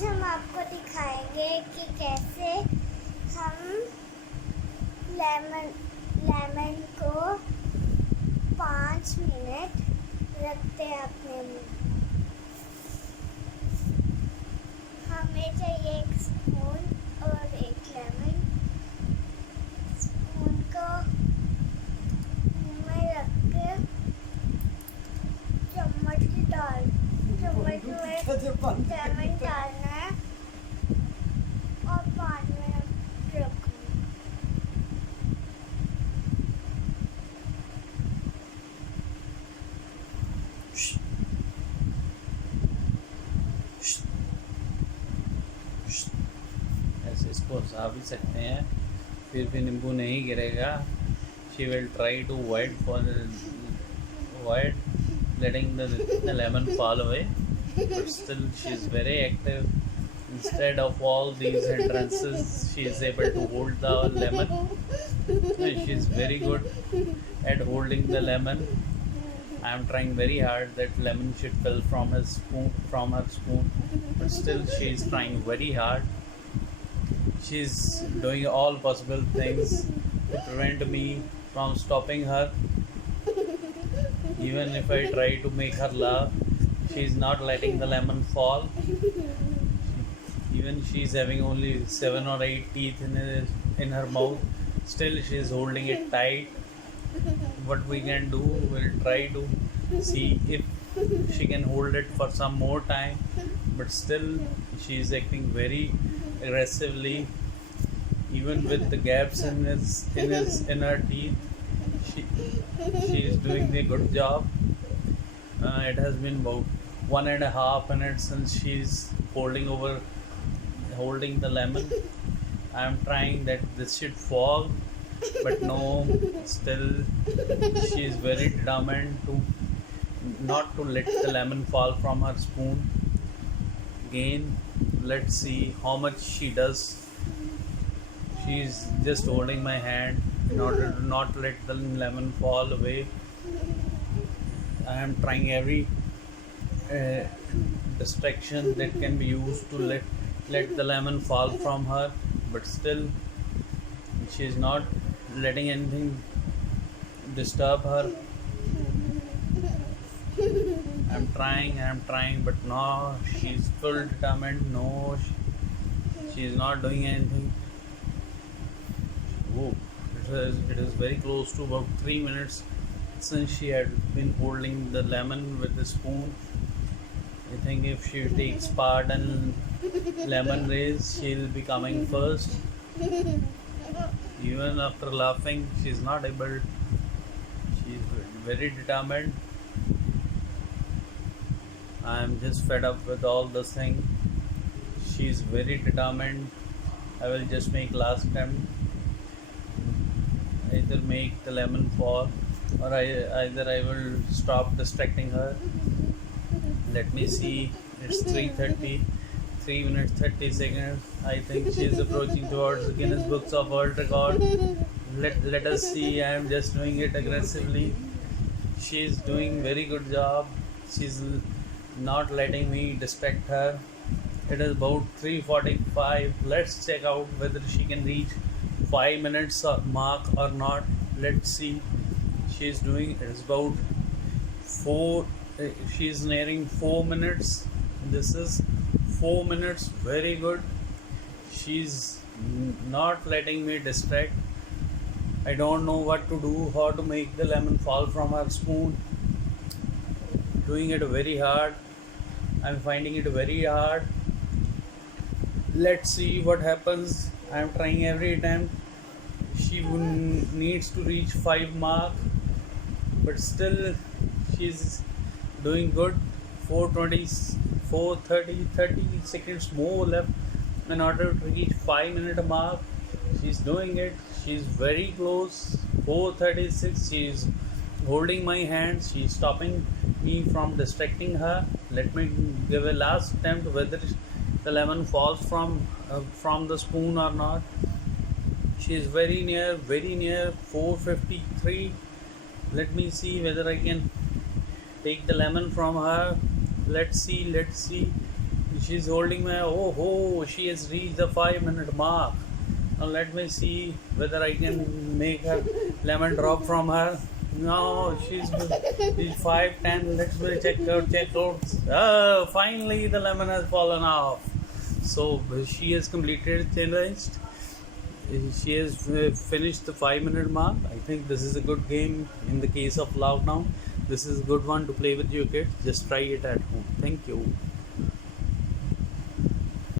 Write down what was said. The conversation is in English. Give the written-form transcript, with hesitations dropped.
आज हम आपको दिखाएंगे कि कैसे हम लेमन को 5 मिनट रखते हैं अपने मुंह। हमें चाहिए एक स्पून और एक लेमन। स्पून को मुंह में रख के चम्मच में लेमन डालना है और 5 मिनट रखना। ऐसे इसको हंसा भी सकते हैं, फिर भी नींबू नहीं गिरेगा। She will try to avoid letting the lemon fall away, but still she is very active. Instead of all these hindrances, she is able to hold the lemon. She is very good at holding the lemon. I am trying very hard that lemon should fall from her spoon, but still she is trying very hard. She is doing all possible things to prevent me from stopping her. Even if I try to make her laugh, she is not letting the lemon fall. Even she is having only 7 or 8 teeth in her mouth. Still she is holding it tight. What we can do, we'll try to see if she can hold it for some more time. But still she is acting very aggressively. Even with the gaps in her teeth, she is doing a good job. It has been about 1.5 minutes since she is holding the lemon. I am trying that this should fall, but no. Still, she is very determined to not to let the lemon fall from her spoon. Again, let's see how much she does. She is just holding my hand in order to not let the lemon fall away. I am trying every distraction that can be used to let the lemon fall from her, but still she is not letting anything disturb her. I'm trying, but no, she is full determined. No, she is not doing anything. Oh, it is very close to about 3 minutes since she had been holding the lemon with the spoon. I think if she takes part in lemon race, she'll be coming first. Even after laughing, she's not able. She's very determined. I'm just fed up with all this thing. She's very determined. I will just make last attempt. Either make the lemon fall, or either I will stop distracting her. Let me see. It's 3:30, 3 minutes 30 seconds. I think she is approaching towards the Guinness Books of World Record. Let us see. I am just doing it aggressively. She is doing very good job. She's not letting me distract her. It is about 3:45. Let's check out whether she can reach 5 minutes mark or not. Let's see. She is doing. It's about 4. She is nearing 4 minutes. This is 4 minutes. Very good. She's not letting me distract. I don't know what to do. How to make the lemon fall from her spoon. Doing it very hard. I'm finding it very hard. Let's see what happens. I'm trying every attempt. She needs to reach 5 mark, but still she's doing good. 4:20, 4:30, 30 seconds more left in order to reach 5 minute mark. She's doing it. She's very close. 4:36. She's holding my hand. She's stopping me from distracting her. Let me give a last attempt whether the lemon falls from the spoon or not. She is very near, 4:53. Let me see whether I can take the lemon from her. Let's see. she's holding my. Oh, she has reached the 5 minute mark. Now let me see whether I can make her lemon drop from her. No, she's 5:10. Let's check out. Finally the lemon has fallen off. So she has completed challenge. She has finished the 5 minute mark. I think this is a good game in the case of lockdown. This is a good one to play with your kids. Just try it at home. Thank you.